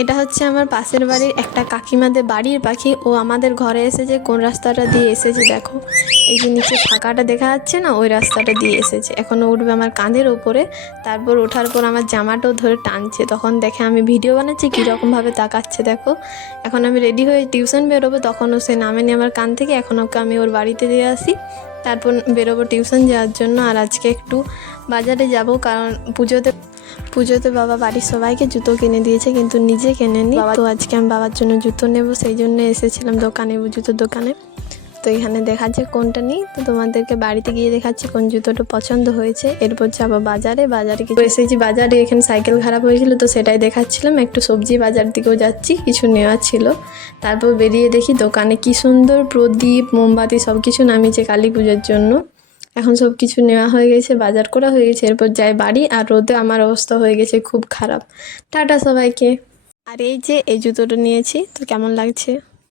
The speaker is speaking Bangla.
এটা হচ্ছে আমার পাশের বাড়ির একটা কাকিমাদের বাড়ির পাখি। ও আমাদের ঘরে এসেছে। কোন রাস্তাটা দিয়ে এসেছে দেখো, এই যে নিচে ফাঁকাটা দেখা যাচ্ছে না, ওই রাস্তাটা দিয়ে এসেছে। এখনও উঠবে আমার কাঁধের ওপরে। তারপর ওঠার পর আমার জামাটাও ধরে টানছে। তখন দেখে আমি ভিডিও বানাচ্ছি, কীরকমভাবে তাকাচ্ছে দেখো। এখন আমি রেডি হয়ে টিউশন বেরোবো, তখনও সে নামেনি আমার কান থেকে। এখন ওকে আমি ওর বাড়িতে দিয়ে আসি, তারপর বেরোবো টিউশন যাওয়ার জন্য। আর আজকে একটু বাজারে যাব, কারণ পুজোতে বাবা বাড়ির সবাইকে জুতো কিনে দিয়েছে, কিন্তু নিজে কেনেনি। তো আজকে আমি বাবার জন্য জুতো নেব, সেই জন্য এসেছিলাম দোকানে, জুতোর দোকানে। তো এখানে দেখাচ্ছে কোনটা নিই, তো তোমাদেরকে বাড়িতে গিয়ে দেখাচ্ছি কোন জুতোটা পছন্দ হয়েছে। এরপর যাবো বাজারে কিছু এসেছি বাজারে। এখানে সাইকেল খারাপ হয়েছিল, তো সেটাই দেখাচ্ছিলাম। একটু সবজি বাজার দিকেও যাচ্ছি, কিছু নেওয়ার ছিল। তারপর বেরিয়ে দেখি দোকানে কি সুন্দর প্রদীপ, মোমবাতি সব কিছু নামিয়েছে কালী পুজোর জন্য। এখন সব কিছু নেওয়া হয়ে গেছে, বাজার করা হয়ে গেছে। এরপর যাই বাড়ি। আর রোদে আমার অবস্থা হয়ে গেছে খুব খারাপ। টাটা সবাইকে। আর এই যে এই জুতোটা নিয়েছি, তো কেমন লাগছে?